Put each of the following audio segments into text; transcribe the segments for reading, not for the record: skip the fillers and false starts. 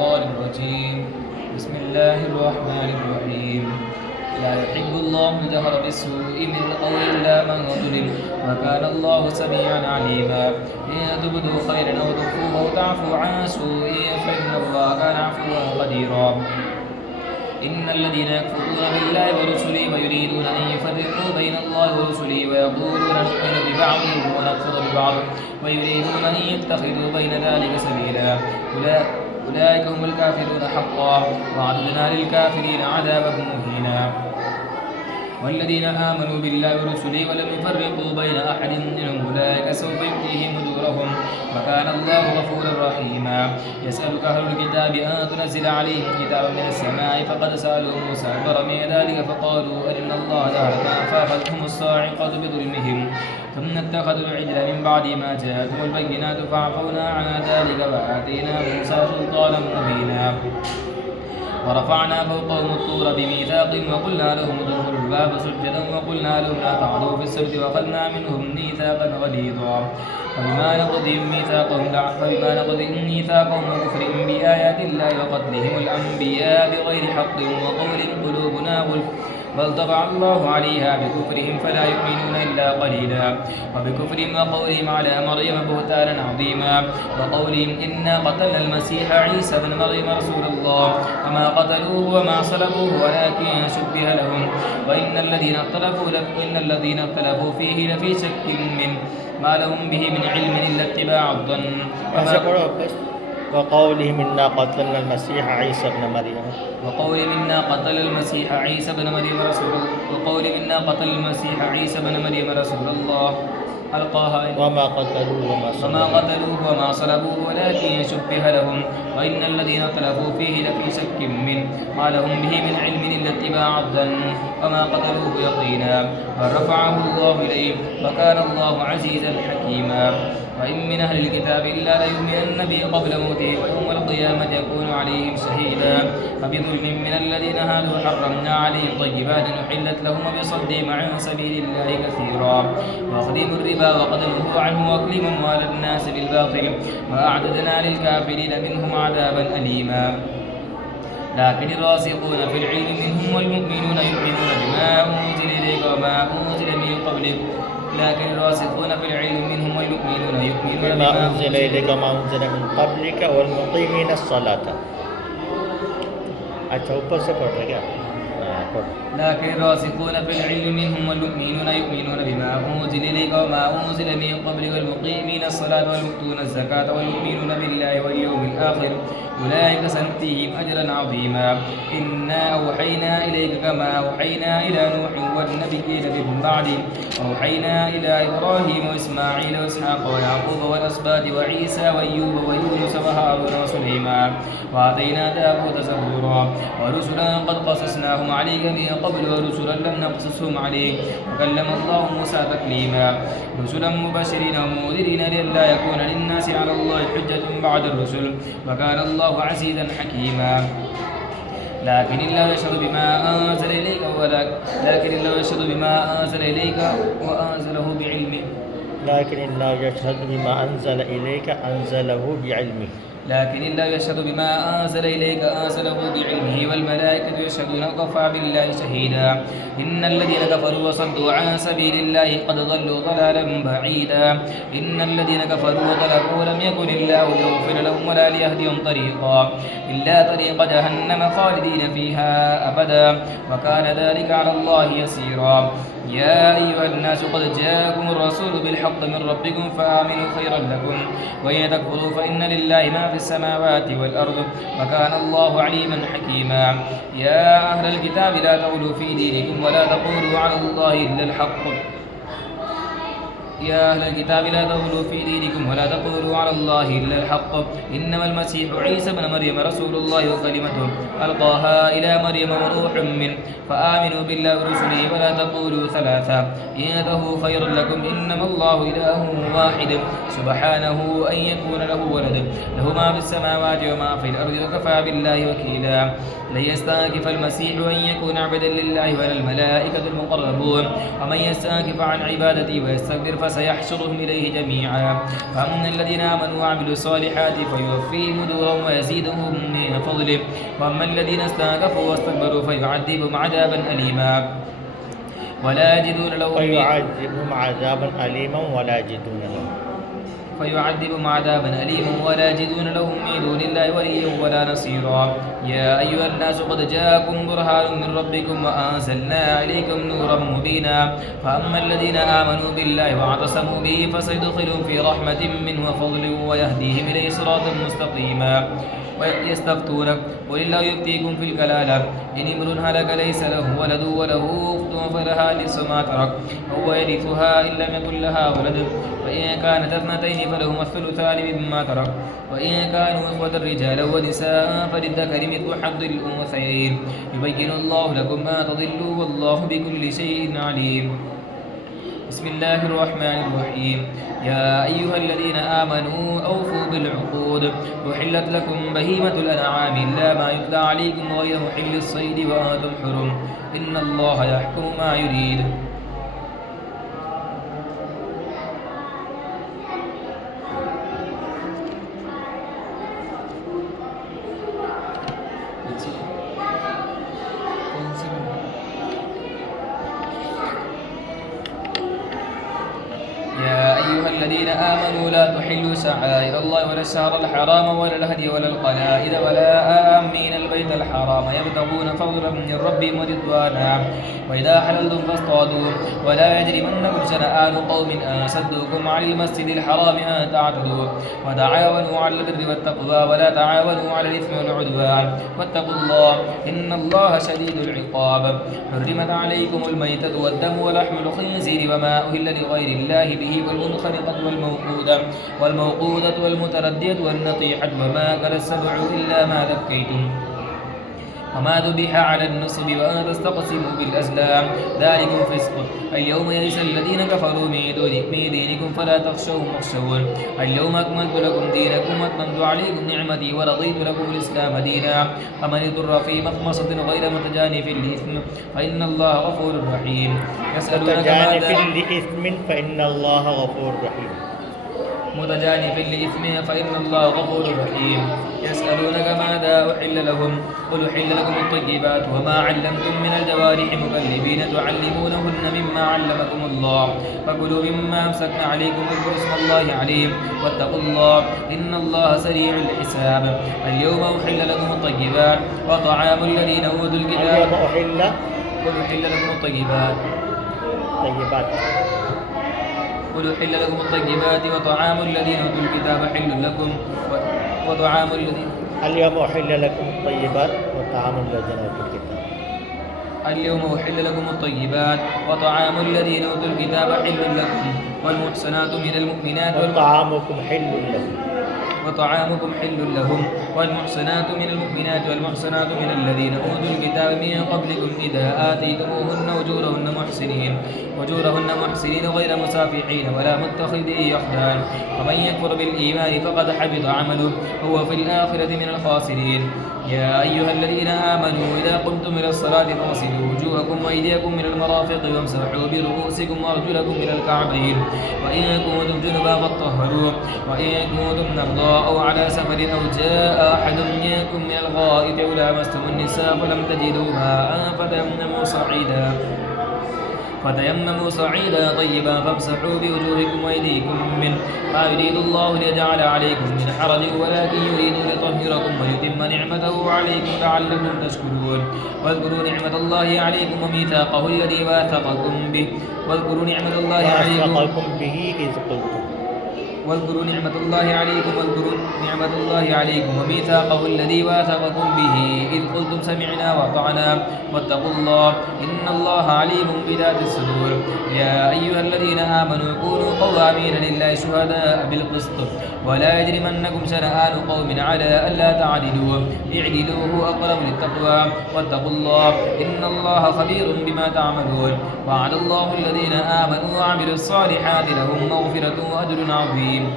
الشيطان الرجيم. بسم الله الرحمن الرحيم. لا يحب الله الجهر بالسوء من القول إلا من ظلم وكان الله سميعا عليما. إن تبدوا خيرا أو تخفوه أو تعفوا عن سوء فإن الله كان عفوا قديرا. إن الذين يكفرون بالله ورسله ويريدون أن يفرقوا بين الله ورسله ويقولون نؤمن ببعض ونكفر ببعض ويريدون أن يتخذوا بين ذلك سبيلا أولئك هم الكافرون حقا وأعتدنا للكافرين عذابا مهينا. والذين آمنوا بالله ورسله ولم يفرقوا بين أحد منهم أولئك سوف يؤتيهم أجورهم وكان الله غفورا رحيما. يسألك أهل الكتاب أن تنزل عليهم كتابا من السماء فقد سألوا موسى أكبر من ذلك فقالوا أرنا الله جهرة فأخذتهم الصاعقة بظلمهم ثم اتخذوا العجل من بعد ما جاءتهم البينات فعفونا عن ذلك وآتينا موسى سلطانا مبينا. ورفعنا فوقهم الطور بميثاقهم وقلنا لهم ادخلوا الباب سجدا وقلنا لهم لا تعدوا في السبت وأخذنا منهم ميثاقا غليظا. فبما نقضهم ميثاقهم وكفرهم بآيات الله وقتلهم الأنبياء بغير حق وقول قلوبنا غلف بل طبع الله عليها بكفرهم فلا يؤمنون إلا قليلا. وبكفرهم وقولهم على مريم بهتانا عظيما وقولهم إنا قتلنا المسيح عيسى بن مريم رسول الله وما قتلوه وما صلبوه ولكن شبه لهم وإن الذين اختلفوا فيه لفي شك منه ما لهم به من علم إلا اتباع الظن. وقولهم إنا قتلنا المسيح عيسى بن مريم رسول الله ألقاها وما قتلوه وما صلبوه ولكن شبه لهم وإن الذين اختلفوا فيه لفي شك منه ما لهم به من علم إلا اتباع الظن وما قتلوه يقينا بل رفعه الله إليه وكان الله عزيزا حكيما. وإن من أهل الكتاب إلا ليؤمنن به قبل موته ويوم القيامة يكون عليهم شهيدا. فبظلم من الذين هادوا حرمنا عليهم طيبات أحلت لهم وبصدهم عن سبيل الله كثيرا وأخذهم الربا وقد نهوا عنه وأكلهم أموال الناس بالباطل وأعتدنا للكافرين منهم عذابا أليما. لكن الراسخون في العلم منهم والمؤمنون يؤمنون بما أنزل إليك وما أنزل من قبلك بما أنزل إليك وما أنزل من قبلك والمقيمين الصلاة. अच्छा ऊपर से पढ़ रहे क्या? لكن الراسخون في العلم منهم والمؤمنون يؤمنون بما أنزل إليك وما أنزل من قبل والمقيمين الصلاة والمؤتون الزكاة والمؤمنون بالله واليوم الآخر أولئك سنؤتيهم أجرا عظيما. إنا أوحينا إليك كما أوحينا إلى نوح والنبيين من بعده وأوحينا إلى إبراهيم وإسماعيل وإسحاق ويعقوب والأسباط وعيسى وأيوب ويونس وهارون وسليمان وآتينا داود زبورا ورسلا قد قصصناهم عليك من قبل ورسلا لم نقصصهم عليك وكلم الله موسى تكليما. رسلا مبشرين ومنذرين لئلا يكون للناس على الله حجة بعد الرسل وكان الله عزيزا حكيما. لكن الله يشهد بما أنزل إليك وأنزله بعلمه. لكن الله يشهد بما أنزل إليك أنزله بعلمه. لكن الله يشهد بما أنزل إليك أنزله بعلمه والملائكة يشهدون وكفى بالله شهيدا. إن الذين كفروا وصدوا عن سبيل الله قد ضلوا ضلالا بعيدا. إن الذين كفروا وظلموا لم يكن الله ليغفر لهم ولا ليهديهم طريقا إلا طريق جهنم خالدين فيها أبدا وكان ذلك على الله يسيرا. يا أيها الناس قد جاءكم الرسول بالحق من ربكم فآمنوا خيرا لكم وإن تكفروا فإن لله ما في السماوات والأرض وكان الله عليما حكيما. يا أهل الكتاب لا تغلوا في دينكم ولا تقولوا على الله إلا الحق على الله إلا الحق إنما المسيح عيسى بن مريم رسول الله وكلمته ألقاها إلى مريم وروح منه فآمنوا بالله ورسله ولا تقولوا ثلاثة إنتهوا خير لكم إنما الله إله واحد سبحانه أن يكون له ولد له ما في السماوات وما في الأرض وكفى بالله وكيلا. لن يستنكف المسيح أن يكون عبدا لله ولا الملائكة المقربون ومن يستنكف عن عبادته ويستكبر فسيحشرهم إليه جميعا. فأما الذين آمنوا وعملوا الصالحات فيوفيهم أجورهم ويزيدهم من فضله، وأما الذين استكبروا واستكبروا فيعذبهم عذابا أليما ولا يجدون لهم فيعذبهم عذابا أليما ولا يجدون لهم ولا يجدون لهم من دون الله وليا ولا نصيرا. يا أيها الناس قد جاءكم برهان من ربكم وأنزلنا إليكم نورا مبينا. فأما الذين آمنوا بالله واعتصموا به فسيدخلهم في رحمة منه وفضل ويهديهم إليه صراطا مستقيما. ويستفتونك قل الله يفتيكم في الكلالة إن امرؤ هلك ليس له ولد وله أخت فلها نصف ما ترك وهو يرثها إن لم يكن لها ولد، فإن كانت اثنتين فلهما الثلثان مما ترك، وإن كانوا إخوة رجالا ونساء فللذكر مثل حظ الأنثيين. يبين الله لكم ما تضلوا والله بكل شيء عليم. بسم الله الرحمن الرحيم. يا أيها الذين آمنوا أوفوا بالعقود. أحلت لكم بهيمة الأنعام إلا ما يتلى عليكم غير محل الصيد وأنتم حرم، إن الله يحكم ما يريد. يا أيها الذين آمنوا لا تحلوا شعائر الله ولا الشهر الحرام ولا الهدي ولا القلائد ولا آمين البيت الحرام يبتغون فضلا من ربهم ورضوانا. وإذا حللتم فاصطادوا ولا يجرمنكم شنآن قوم أن صدوكم عن المسجد الحرام أن تعتدوا. وتعاونوا على البر والتقوى ولا تعاونوا على الإثم والعدوان واتقوا الله إن الله شديد العقاب. حرمت عليكم الميتة والدم ولحم الخنزير وما أهل لغير الله به والمنخنقة والموقودة والمتردية والنطيحة وما أكل السبع إلا ما ذكيتم وما ذبح على النصب وأن تستقسموا بالأزلام ذلكم فسق. اليوم يئس الذين كفروا من دينكم فلا تخشوهم واخشون. اليوم أكملت لكم دينكم وأتممت عليكم نعمتي ورضيت لكم الإسلام دينا. فمن اضطر في مخمصة غير متجانف لإثم فإن الله غفور رحيم. متجانف لإثم فإن الله غفور رحيم. متجانف لإثم فإن الله غفور رحيم. يسألونك ماذا أحل لهم قل أحل لكم الطيبات وما علمتم من الجوارح مكلبين تعلمونهن مما علمكم الله فكلوا مما أمسكن عليكم واذكروا اسم الله عليه واتقوا الله إن الله سريع الحساب. اليوم أحل لكم الطيبات وطعام الذين أوتوا الكتاب قل أحل لكم الطيبات قل أحل لكم الطيبات وطعام الذين أوتوا الكتاب حل لكم وطعام الذين اليوم أحل لكم الطيبات وطعام الذين أوتوا الكتاب. اليوم أحل لكم الطيبات وطعام الذين أوتوا الكتاب حل لكم والمحصنات من المؤمنات وطعامكم حل لهم والمحصنات من المؤمنات والمحصنات من الذين أوتوا الكتاب من قبلكم إذا آتيتموهن أجورهن محسنين غير مسافحين ولا متخذي أخدان. ومن يكفر بالإيمان فقد حبط عمله وهو في الآخرة من الخاسرين. يا أيها الذين آمنوا إذا قمتم إلى الصلاة فاغسلوا وجوهكم وأيديكم من المرافق وامسحوا برؤوسكم وأرجلكم إلى الكعبين وإن كنتم جنبا فاطهروا وإن كنتم مرضى أو على سفر أو جاء أحد منكم من الغائط أو لامستم النساء فلم تجدوا ماء فتيمموا صعيدا طيبا فامسحوا بوجوهكم وأيديكم منه ما يريد الله ليجعل عليكم من حرج ولكن يريد ليطهركم ويتم نعمته عليكم لعلكم تشكرون. واذكروا نعمة الله عليكم وميثاقه الذي واثقكم به واذكروا نعمة الله عليكم وميثاقه الذي واثقكم به إذ قلتم سمعنا وأطعنا واتقوا الله إن الله عليم بذات الصدور. يا أيها الذين آمنوا كونوا قوامين لله شهداء بالقسط ولا يجرمنكم شنآن قوم على ألا تعدلوا اعدلوا هو أقرب للتقوى واتقوا الله إن الله خبير بما تعملون. وعد الله الذين آمنوا وعملوا الصالحات لهم مغفرة وأجر عظيم.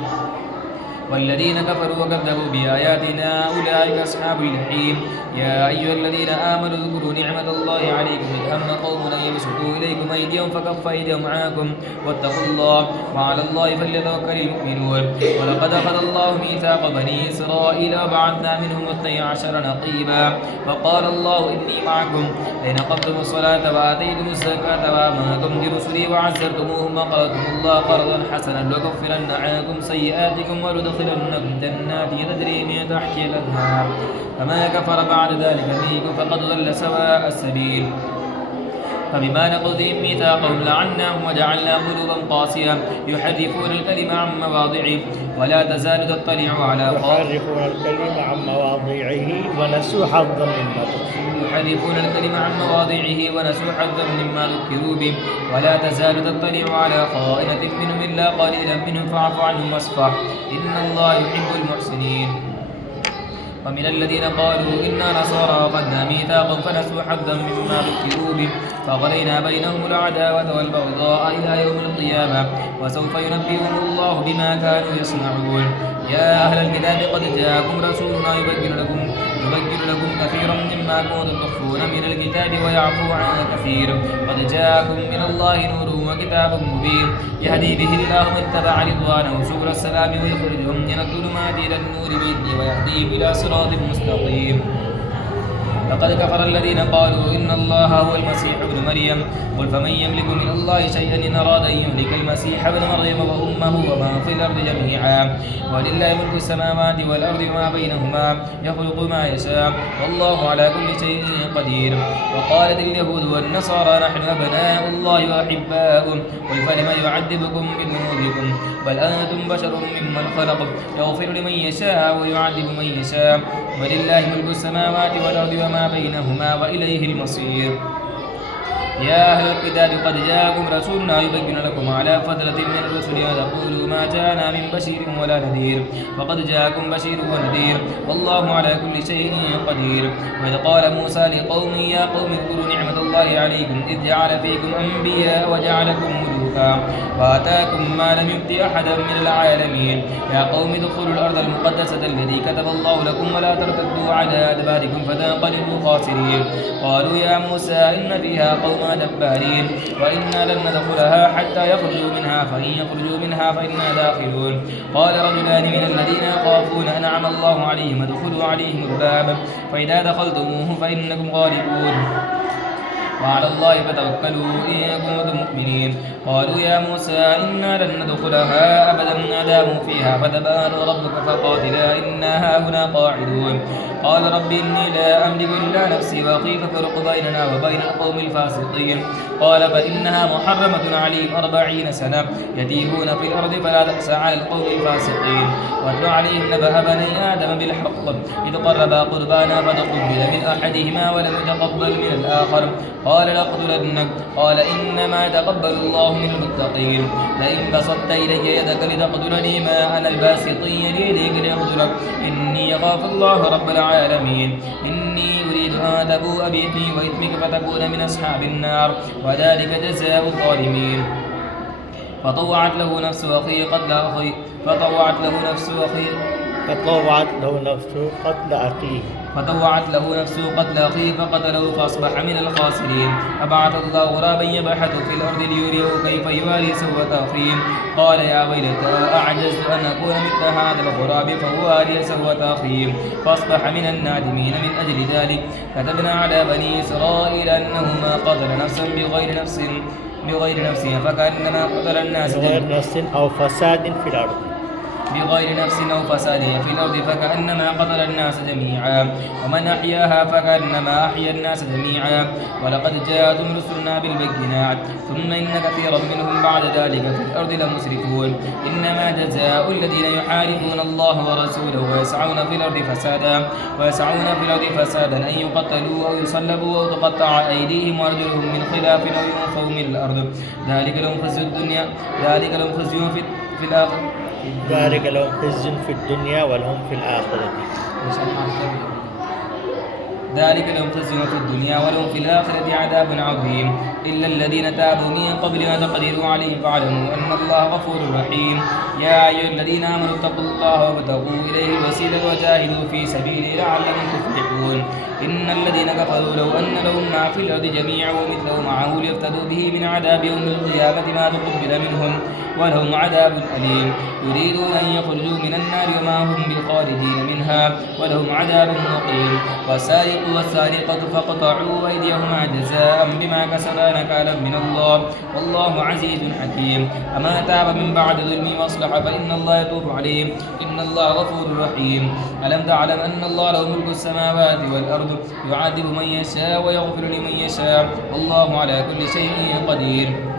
والذين كفروا وكذبوا بآياتنا أولئك أصحاب الجحيم. يا أيها الذين آمنوا اذكروا نعمة الله عليكم إذ هم قوم أن يبسطوا إليكم أيديهم فكف أيديهم عنكم واتقوا الله وعلى الله فليتوكل المؤمنون. ولقد أخذ الله ميثاق بني إسرائيل وبعثنا منهم 12 نقيبا وقال الله إني معكم لئن أقمتم الصلاة وآتيتم الزكاة وآمنتم برسلي وعزرتموهم وقرضتم الله قرضا حسنا لأكفرن عنكم سيئاتكم ولأدخلنكم جنات تجري من تحتها الأنهار فما كفر بعد ذلك منكم فقد ضل سواء السبيل. فبما نقضهم ميثاقهم لعناهم وجعلنا قلوبا قاسية يحرفون الكلم عن مواضعه ولا تزال تطلع على يحرفون الكلم عن مواضعه ونسوا حظا مما ذكروا به ولا تزال تطلع على خائنة منهم إلا قليلا منهم فاعف عنهم واصفح إن الله يحب المحسنين. ومن الذين قالوا إنا نصارى أخذنا ميثاقا فنسوا حظا مما ذكروا به فأغرينا بينهم العداوة والبغضاء إلى يوم القيامة وسوف ينبئهم الله بما كانوا يصنعون. يا أهل الكتاب قد جاءكم رسولنا يبين لكم كثيرا مما كنتم تخفون من الكتاب ويعفو عن كثير قد جاءكم من الله نور وكتاب مبين يهدي به الله من اتبع رضوانه سبل السلام ويخرجهم من الظلمات إلى النور بإذنه ويهديهم إلى صراط مستقيم. لقد كفر الذين قالوا إن الله هو المسيح ابن مريم قل فمن يملك من الله شيئا إن أراد أن يهلك المسيح ابن مريم وأمه وما في الأرض جميعا ولله ملك السماوات والأرض وما بينهما يخلق ما يشاء والله على كل شيء قدير. وقالت اليهود والنصارى نحن أبناء الله وأحباؤه قل فلم يعذبكم بذنوبكم بل أنتم بشر ممن خلق يغفر لمن يشاء ويعذب من يشاء ولله ملك السماوات والأرض وما بينهما وإليه المصير. يا أهل الكتاب قد جاءكم رسولنا يبين لكم على فترة من الرسل أن تقولوا ما جاءنا من بشير ولا نذير فقد جاءكم بشير ونذير والله على كل شيء قدير. وإذ قال موسى لقومه يا قوم اذكروا نعمة الله عليكم إذ جعل فيكم أنبياء وجعلكم ملوكا وآتاكم ما لم يؤت أحدا من العالمين. يا قوم ادخلوا الأرض المقدسة التي كتب الله لكم ولا ترتدوا على أدباركم فتنقلبوا خاسرين. قالوا يا موسى إن فيها قوما جبارين وإنا لن ندخلها حتى يخرجوا منها فإن يخرجوا منها فإنا داخلون. قال رجلان من الذين يخافون أنعم الله عليهم ادخلوا عليهم الباب فإذا دخلتموه فإنكم غالبون وعلى الله فتوكلوا إن كنتم مؤمنين. قالوا يا موسى إنا لن ندخلها أبدا ما داموا فيها فتبارك ربك فقاتلا إنا هاهنا قاعدون. قال رب إني لا أملك إلا نفسي وأخي فافرق بيننا وبين القوم الفاسقين. قال فإنها محرمة عليهم 40 سنة يتيهون في الأرض فلا تأس على القوم الفاسقين. واتل عليهم نبأ بني آدم بالحق إذ قربا قربانا فتقبل من أحدهما ولم يتقبل من الآخر قال لأقتلنك قال إنما يتقبل الله من المتقين. لئن بسطت إلي يدك لتقتلني ما أنا الباسط يديك لأقتلك إني أخاف الله رب العالمين. إني أريد أن تبوء بإثمي وإثمك فتكون من أصحاب النار وذلك جزاء الظالمين. فطوعت له نفس أخيه قتل أخيه فقتله فأصبح من الخاسرين. فبعث الله غرابا يبحث في الأرض ليريه كيف يواري سوءة أخيه قال يا ويلتى أعجزت أن أكون مثل هذا الغراب فواري سوءة أخيه فأصبح من النادمين. من أجل ذلك كتبنا على بني إسرائيل أنه ما قتل نفسا بغير نفس فكأنما قتل الناس أو فساد في الأرض فكأنما قتل الناس جميعا ومن أحياها فكأنما أحيا الناس جميعا. ولقد جاءتهم رسلنا بالبينات ثم إن كثيرا منهم بعد ذلك في الأرض لمسرفون. إنما جزاء الذين يحاربون الله ورسوله ويسعون في الأرض فسادا أن يقتلوا أو يصلبوا أو تقطع أيديهم وأرجلهم من خلاف أو ينفوا من الأرض ذلك لهم خزي في الدنيا ولهم في الآخرة. ذلك لهم خزي في الدنيا ولهم في الآخرة عذاب عظيم إلا الذين تابوا من قبل أن تقدروا عليهم فاعلموا أن الله غفور رحيم يا أيها الذين آمنوا اتقوا الله وابتغوا إليه الوسيلة وجاهدوا في سبيله لعلكم تفلحون إن الذين كفروا لو أن لهم ما في الأرض جميعا ومثله معه ليفتدوا به من عذاب يوم القيامة ما تقبل منهم ولهم عذاب أليم يريدون أن يخرجوا من النار وما هم بخارجين منها ولهم عذاب مقيم والسارق والسارقة فاقطعوا أيديهما جزاء بما كسبا نكالا من الله والله عزيز حكيم أما تاب من بعد ظلم واصلح فإن الله يتوب عليه إن الله غفور رحيم ألم تعلم أن الله له ملك السماوات والأرض يعذب من يشاء ويغفر لمن يشاء والله على كل شيء قدير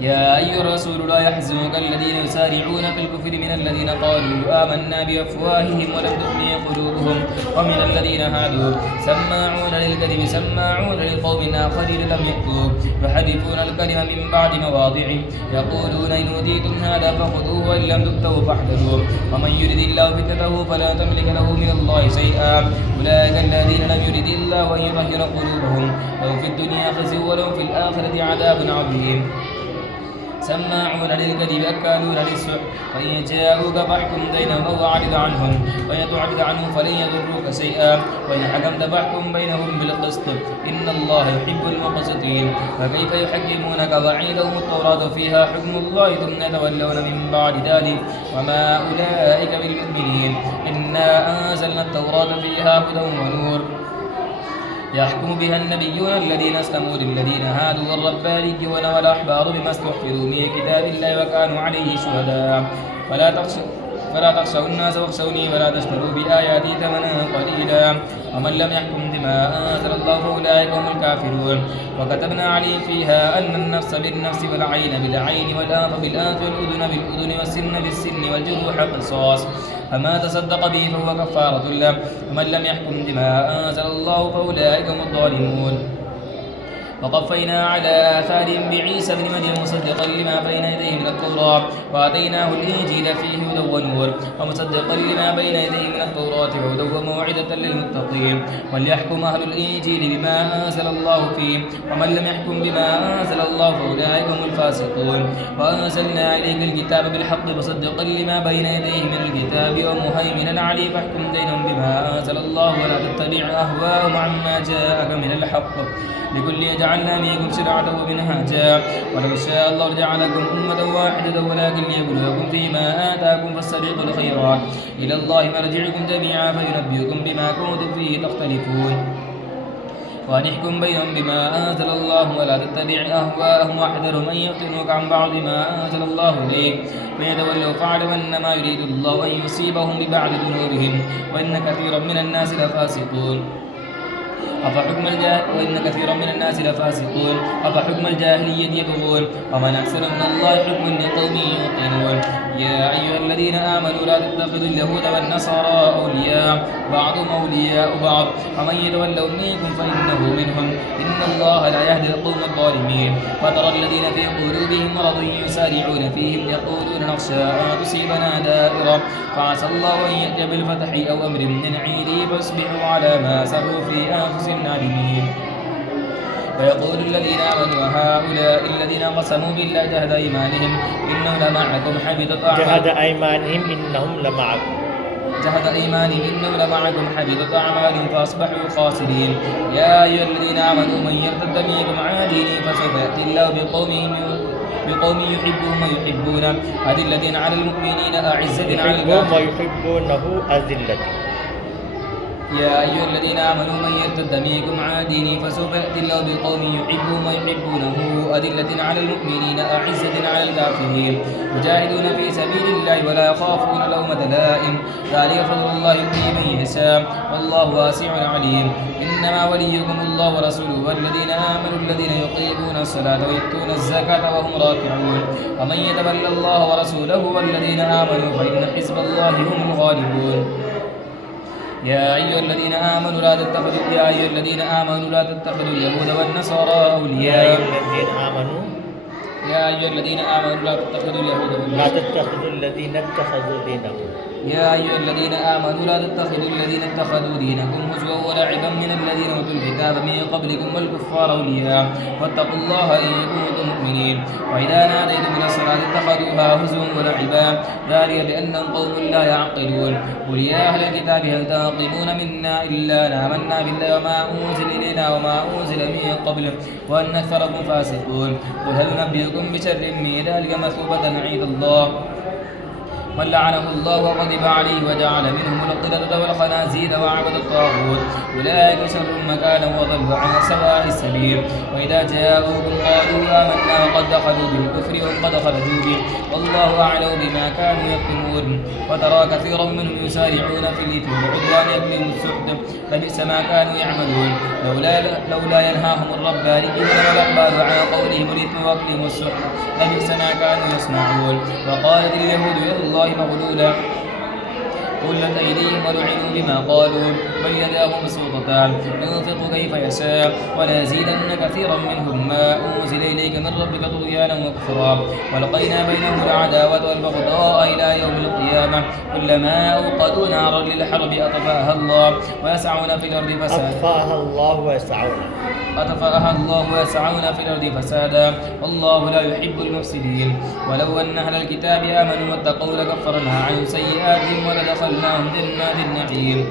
يا أيها الرسول لا يحزنك الذين يسارعون في الكفر من الذين قالوا آمنا بأفواههم ولم تؤمن قلوبهم ومن الذين هادوا سماعون للكذب سماعون لقوم آخرين لم يأتوا يحرفون الكلم من بعد مواضعه يقولون إن أوتيتم هذا فخذوه وإن لم تؤتوه فاحذروا ومن يرد الله فتنته فلا تملك له من الله شيئا أولئك الذين لم يرد الله أن يطهر قلوبهم لهم في الدنيا خزي ولهم في الآخرة عذاب عظيم سماعون للكذب أكالون للسحت فإن جاءوك فاحكم بينهم أو أعرض عنهم وإن تعرض عنهم فلن يضروك شيئا وإن حكمت فاحكم بينهم بالقسط إن الله يحب المقسطين فكيف يحكمونك وعندهم التوراة فيها حكم الله ثم يتولون من بعد ذلك وما أولئك بالمؤمنين إنا أنزلنا التوراة فيها هدى ونور يحكم بها النبيون الذين اسلموا للذين هادوا والربانيون والأحبار بما استحفظوا من كتاب الله وكانوا عليه شهداء فلا تخشوا الناس واخشوني ولا تشتروا بآياتي ثمنا قليلا ومن لم يحكم بما أنزل الله فأولئك هم الكافرون وكتبنا عليهم فيها أن النفس بالنفس والعين بالعين والأنف بالأنف والأذن بالأذن والسن بالسن والجروح قصاص فما تصدق به فهو كفارة له ومن لم يحكم بما أنزل الله فأولئك هم الظالمون وقفينا على آثارهم بعيسى بن مريم مصدقا لما بين يديه من التوراة وآتيناه الإنجيل فيه هدى ونور ومصدقا لما بين يديه من التوراة هدى وموعظة للمتقين وليحكم أهل الإنجيل بما أنزل الله فيه ومن لم يحكم بما أنزل الله فأولئك هم الفاسقون وأنزلنا إليك الكتاب بالحق مصدقا لما بين يديه من الكتاب ومهيمنا عليه فاحكم بينهم بما أنزل الله ولا تتبع أهواءهم عما جاءك من الحق لكل جعلنا منكم شرعة ومنهاجا ولو شاء الله لجعلكم أمة واحدة ولكن ليبلوكم فيما آتاكم فاستبقوا الخيرات إلى الله مرجعكم جميعا فينبئكم بما كنتم فيه تختلفون وأن احكم بينهم بما أنزل الله ولا تتبع أهواءهم واحذرهم أن يفتنوك عن بعض ما أنزل الله إليك فيتولوا فاعلم أنما يريد الله أن يصيبهم ببعض ذنوبهم وإن كثيرا من الناس لفاسقون وإن كثيرا من الناس لفاسقون أفحكم الجاهلية يبغون ومن أحسن من الله حكما لقوم يوقنون يا أيها الذين آمنوا لا تتخذوا اليهود والنصارى أولياء بعضهم أولياء بعض ومن يتولوا منكم فإنه منهم إن الله لا يهدي القوم الظالمين فترى الذين في قلوبهم مرض يسارعون فيهم يقولون نخشى أن تصيبنا دائرة فعسى الله أن يأتي بالفتح أو أمر من عنده فاصبحوا على ما سروا في أنفسهم نادمين ويقول الذين آمنوا هؤلاء الذين قسموا بالله جهد أيمانهم إنهم لمعكم حبطت أعمالهم فأصبحوا خاسرين يا أيها الذين آمنوا من يرتد منكم عن دينه فسوف يأتي الله بقوم يحبهم ويحبونه أذلة على المؤمنين أعزة على الكافرين ويحبونه أذلة يا أيها الذين آمنوا من يرتد منكم عن دينه فسوف يأتي الله بقوم يحبهم ويحبونه أذلة على المؤمنين أعزة على الكافرين يجاهدون في سبيل الله ولا يخافون لومة لائم ذلك فضل الله يؤتيه من يشاء والله واسع عليم إنما وليكم الله ورسوله والذين آمنوا الذين يقيمون الصلاة ويؤتون الزكاة وهم راكعون ومن يتولى الله ورسوله والذين آمنوا فإن حزب الله هم الغالبون يا أيها الذين آمنوا لا تتخذوا اليهود والنصارى أولياء يا أيها الذين آمنوا لا تتخذوا اليهود والنصارى لا تتخذوا الذين اتخذوا دينكم يا أيها الذين آمنوا لا تتخذوا الذين اتخذوا دينكم هزوا ولعبا من الذين أوتوا الكتاب من قبلكم والكفار أولياء واتقوا الله إن كنتم مؤمنين وإذا ناديتم إلى الصلاة اتخذوها هزوا ولعبا ذلك بأنهم قوم لا يعقلون قل يا أهل الكتاب هل تنقمون منا إلا أن آمنا بالله وما أنزل إلينا وما أنزل من قبل وأن أكثركم فاسقون قل هل ننبئكم بشر من ذلك مثوبة عند الله من لعنه الله وغضب عليه وجعل منهم القردة والخنازير وعبد الطاغوت أولئك شر مكانا وضلوا عن سواء السبيل وإذا جاءوكم قالوا آمنا وقد دخلوا بالكفر وقد خرجوا به والله أعلم بما كانوا يكتمون وترى كثيرا منهم يسارعون في الإثم والعدوان يكلموا السحت لبئس ما كانوا يعملون لولا ينهاهم الربانيون والأحبار عن قولهم الإثم وأكلهم السحت لبئس ما كانوا يصنعون وقالت اليهود يد الله مغلولة غلت أيديهم ولعنوا بما قالوا بل يداه مبسوطتان ينفق كيف يشاء وليزيدن كثيرا منهم ما أنزل إليك من ربك طغيانا وكفرا ولقينا بينهم العداوة والبغضاء إلى يوم القيامة كلما أوقدوا نارا للحرب أطفأها الله ويسعون في الأرض فسادا أطفأها الله ويسعون في الأرض فسادا والله لا يحب المفسدين ولو أن أهل الكتاب آمنوا واتقوا لكفرنا عن سيئاتهم ولدخلناهم جنات النعيم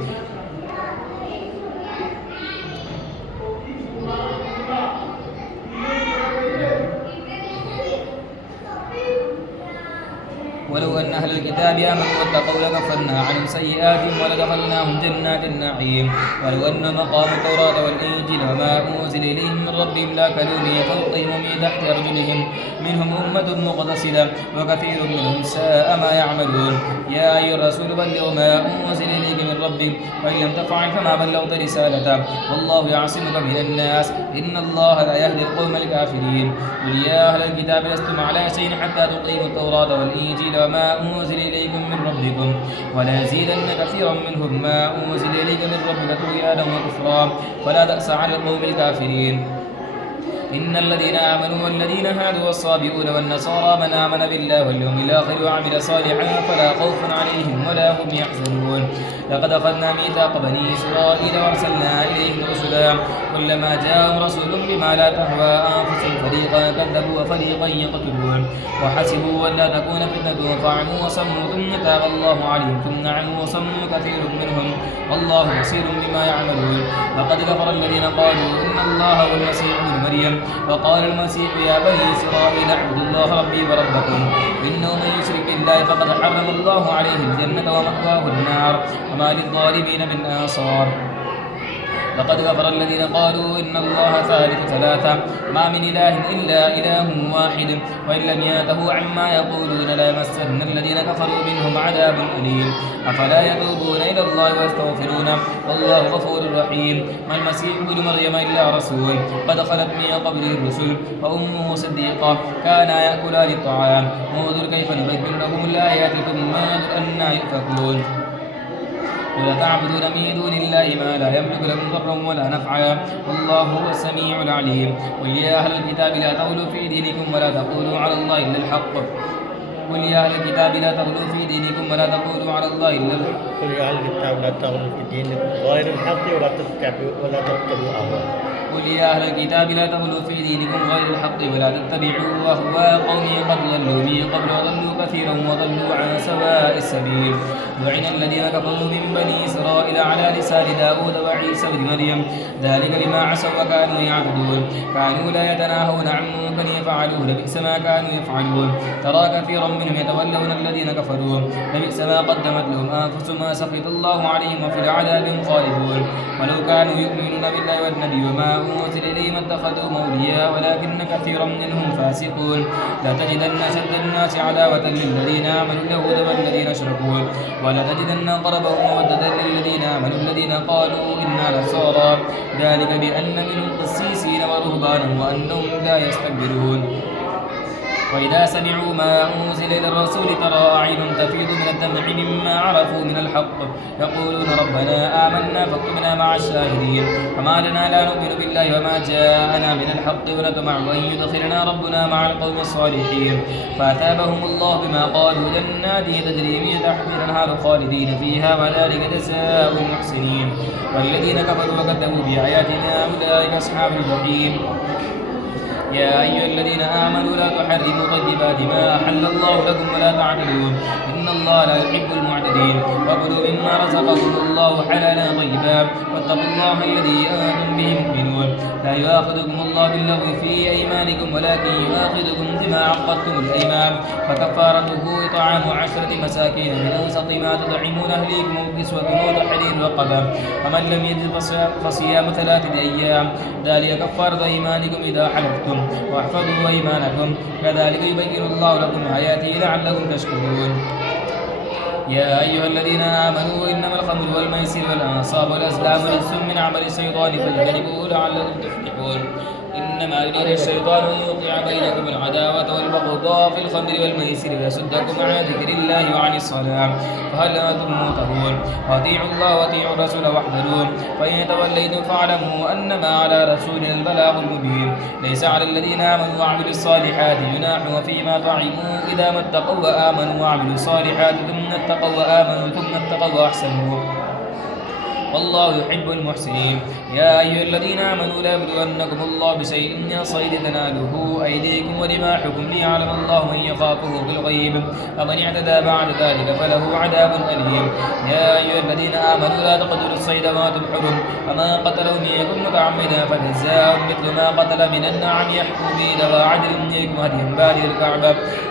ولو أن أهل الكتاب آمنوا واتقوا لكفرنا عنهم سيئاتهم ولدخلناهم جنات النعيم ولو أن مقام التوراة والإنجيل وما أنزل إليهم من ربهم لأكلوا من فوقهم ومن تحت أرجلهم منهم أمة مقتصدة وكثير منهم ساء ما يعملون يا أيها الرسول بلغ ما أنزل إليك من ربك وإن لم تفعل فما بلغت رسالته والله يعصمك من الناس إن الله لا يهدي القوم الكافرين قل يا أهل الكتاب لستم على شيء حتى تقيموا التوراة والإنجيل وما أنزل إليكم من ربكم وليزيدن كثيرا منهم ما أنزل إليك من ربك طغيانا وكفرا فلا بأس على القوم الكافرين إن الذين آمنوا والذين هادوا والصابئون والنصارى من آمن بالله واليوم الآخر وعمل صالحا فلا خوف عليهم ولا هم يحزنون لقد أخذنا ميثاق بني إسرائيل وأرسلنا إليهم رسلا كلما جاءهم رسول بما لا تهوى أنفسهم فريقا كذبوا وفريقا يقتلون وحسبوا أن لا تكون فتنة فعموا وصموا ثم تاب الله عليهم ثم عموا وصموا كثير منهم والله بصير بما يعملون لقد كفر الذين قالوا إن الله هو المسيح ابن مريم وقال المسيح يا بني إسرائيل اعبدوا الله ربي وربكم إنه من يشرك بالله فقد حرم الله عليه الجنة ومأواه النار وما للظالمين من أنصار لقد كفر الذين قالوا إن الله ثالث ثلاثة ما من إله إلا إله واحد وإن لم ينتهوا عما يقولون ليمسن الذين كفروا منهم عذاب أليم أفلا يتوبون إلى الله ويستغفرونه والله غفور رحيم ما المسيح ابن مريم إلا رسول قد خلت من قبله الرسل وأمه صديقة كانا يأكلان الطعام انظر كيف نبين لهم الآيات ثم أنى يؤفكون ولا تعبدون من دون الله ما لا يملك لكم ضرا ولا نفعا والله هو السميع العليم قل يا أهل الكتاب لا تغلوا في دينكم ولا تقولوا على الله إلا الحق قل يا أهل الكتاب لا تغلوا في دينكم ولا تقولوا على الله إلا الحق قل يا أهل الكتاب لا تغلوا في دينكم غير الحق ولا تتبعوا أهواءهم قل يا أهل الكتاب لا تغلوا في دينكم غير الحق ولا تتبعوا أهواء قوم قد ضلوا من قبل وضلوا كثيرا وضلوا عن سواء السبيل لعن الذين كفروا من بني إسرائيل على لسان داود وعيسى بن مريم ذلك بما عصوا وكانوا يعبدون كانوا لا يتناهون عن منكر يفعلوه لبئس ما كانوا يفعلون ترى كثيرا منهم يتولون الذين كفروا لبئس ما قدمت لهم أنفسهم ما سخط الله عليهم وفي العذاب خالدون ولو كانوا يؤمنون بالله والنبي وما أنزل إليهم اتخذوهم أولياء ولكن كثيرا منهم فاسقون لتجدن أشد الناس عداوة للذين آمنوا اليهود والذين أشركوا ولتجدن أقربهم مودة للذين آمنوا الذين قالوا إنا نصارى ذلك بأن منهم قسيسين ورهبانا وأنهم لا يستكبرون وإذا سمعوا ما أنزل إلى الرسول ترى أعينهم تفيض من الدمع مما عرفوا من الحق يقولون ربنا آمنا فاكتبنا مع الشاهدين وما لنا لا نؤمن بالله وما جاءنا من الحق ونطمع أن يدخلنا ربنا مع القوم الصالحين فأثابهم الله بما قالوا جنات تجري من تحتها الأنهار خالدين فيها وذلك جزاء المحسنين والذين كفروا وكذبوا بآياتنا أولئك أصحاب الجحيم يا أيها الذين آمنوا لا تحرموا طيبات ما أحل الله لكم ولا تعتدوا إن الله لا يحب المعتدين وكلوا مما رزقكم الله حلالا طيبا واتقوا الله الذي أنتم به مؤمنون لا يؤاخذكم الله باللغو في أيمانكم ولكن يؤاخذكم بما عقدتم الأيمان فكفارته إطعام 10 مساكين من أوسط ما تطعمون أهليكم أو كسوتهم أو تحرير رقبة ومن لم يجد فصيام 3 أيام ذلك كفارة أيمانكم إذا حلفتم واحفظوا أيمانكم كذلك يبين الله لكم آياته لعلكم تشكرون يا أيها الذين آمنوا إنما الخمر والميسر والأنصاب والأزلام رجس من عمل الشيطان فاجتنبوه لعلكم تفلحون إنما يريد الشيطان أن يوقع بينكم العداوة والبغضاء في الخمر والميسر ويصدكم عن ذكر الله وعن الصلاة فهل أنتم منتهون وأطيعوا الله وأطيعوا الرسول واحذرون فإن توليتم فاعلموا أنما على رسولنا البلاغ المبين ليس على الذين آمنوا وعملوا الصالحات جناح فيما طعموا إذا ما اتقوا وآمنوا وعملوا الصالحات ثم اتقوا وآمنوا ثم اتقوا وأحسنوا والله يحب المحسنين يا أيها الذين آمنوا لا يبلونكم الله بشيء من الصيد تناله أيديكم ورماحكم ليعلم الله من يخافه بالغيب فمن اعتدى بعد ذلك فله عذاب أليم يا أيها الذين آمنوا لا تقتلوا الصيد وأنتم حرم فمن قتله منكم متعمدا فجزاء مثل ما قتل من النعم يحكم به ذوى عدل منكم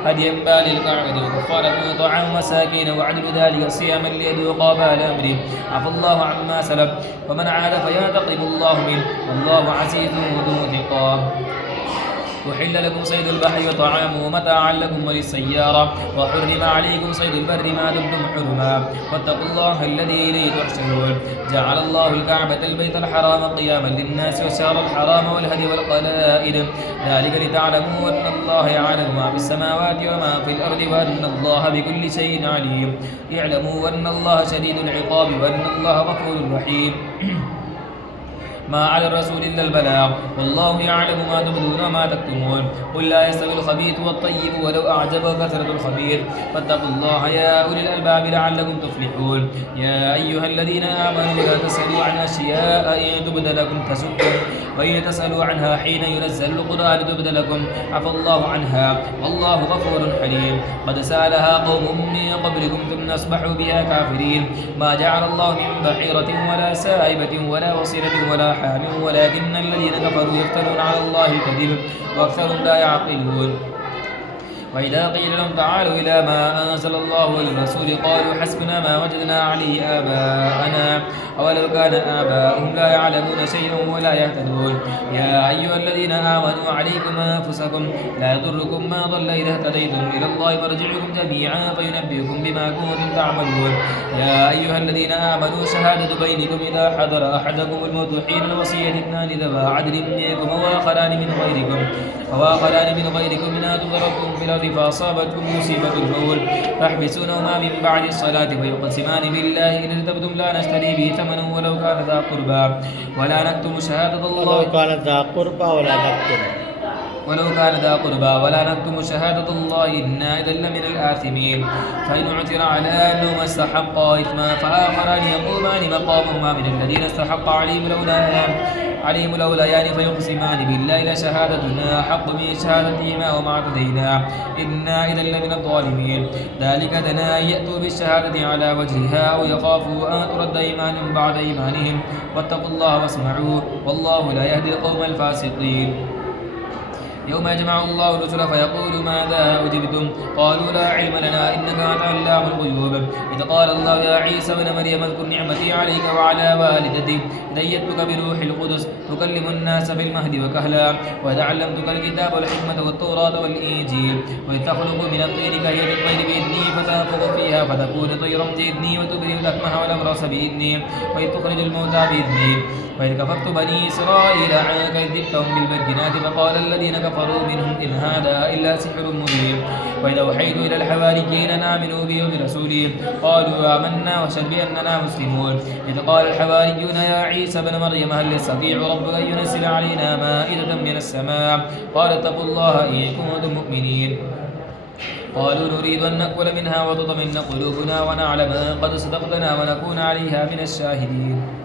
هديا بالغ الكعبة وكفارة طعام مساكين وعدل ذلك صياما ليذوق وبال أمره عفى الله عما سلف ومن عاد فينتقم الله منه والله عزيز ذو انتقام أحل لكم صيد البحر وطعامه متاعا لكم وللسيارة وحرم عليكم صيد البر ما دمتم حرما واتقوا الله الذي إليه تحشرون جعل الله الكعبة البيت الحرام قياما للناس والشهر الحرام والهدي والقلائد ذلك لتعلموا أن الله يعلم ما في السماوات وما في الأرض وأن الله بكل شيء عليم اعلموا أن الله شديد العقاب وأن الله غفور رحيم ما على الرسول إلا البلاغ والله يعلم ما تبدون وما تكتمون قل لا يستوي الخبيث والطيب ولو أعجبك كثرة الخبيث فاتقوا الله يا أولي الألباب لعلكم تفلحون يا أيها الذين آمنوا لا تسألوا عن أشياء إن تبد لكم تسؤكم وإن تسألوا عنها حين ينزل القرآن تبد لكم عفى الله عنها والله غفور حليم قد سألها قوم من قبلكم ثم أصبحوا بها كافرين ما جعل الله من بحيرة ولا سائبة ولا وصيلة ولا حام ولكن الذين كفروا يفترون على الله الكذب وأكثرهم لا يعقلون وإذا قيل لهم تعالوا إلى ما أنزل الله والرسول قالوا حسبنا ما وجدنا عليه آباءنا أولو كان آباؤهم لا يعلمون شيئا ولا يهتدون يا أيها الذين آمنوا عليكم أنفسكم لا يضركم ما ضل إذا اهتديتم إلى الله مرجعكم جميعا فينبئكم بما كنتم تعملون يا أيها الذين آمنوا شهادة بينكم إذا حضر أحدكم الموت حين الوصية اثنان ذوى عدل منكم وآخران من غيركم إن ضربتم في الأرض فأصابتكم مصيبة الموت تحبسونهما من بعد الصلاة فيقسمان بالله إن ارتبتم لا نشتري به ثمنا ولو كان ذا قربى ولا نكتم شهادة الله ولا نكتم شهادة الله إنا إذا لمن الآثمين فإن اعثر على أنهما استحقا إثما فآخران يقومان مقامهما من الذين استحق عليهم الأوليان فيقسمان بالله لشهادتنا حق من شهادتهما وما اعتدينا إنا إذا لمن الظالمين ذلك دنا أن يأتوا بالشهادة على وجهها أو يخافوا أن ترد إيمان بعد إيمانهم واتقوا الله واسمعوا والله لا يهدي القوم الفاسقين يوم يجمع الله الرسل فيقول ماذا أجبتم قالوا لا علم لنا إنك أنت علام الغيوب إذ قال الله يا عيسى ابن مريم اذكر نعمتي عليك وعلى والدتك إذ أيدتك بروح القدس تكلم الناس في المهد وكهلا وإذ علمتك الكتاب والحكمة والتوراة والإنجيل وإذ تخلق من الطين كهيئة الطير بإذني فتنفخ فيها فتكون طيرا بإذني وتبرئ الأكمه والأبرص بإذني وإذ تخرج الموتى بإذني وإذ كففت بني إسرائيل عنك إذ جئتهم بالبينات فقال الذين كفروا كفروا منهم إن هذا إلا سحر مبين. وإذا أوحيت إلى الحواريين أن آمنوا بي وبرسولي قالوا آمنا واشهد بأننا مسلمون. إذ قال الحواريون يا عيسى ابن مريم هل يستطيع ربك أن ينزل علينا مائدة من السماء؟ قال اتقوا الله إن كنتم مؤمنين. قالوا نريد أن نأكل منها وتطمئن قلوبنا ونعلم أن قد صدقتنا ونكون عليها من الشاهدين.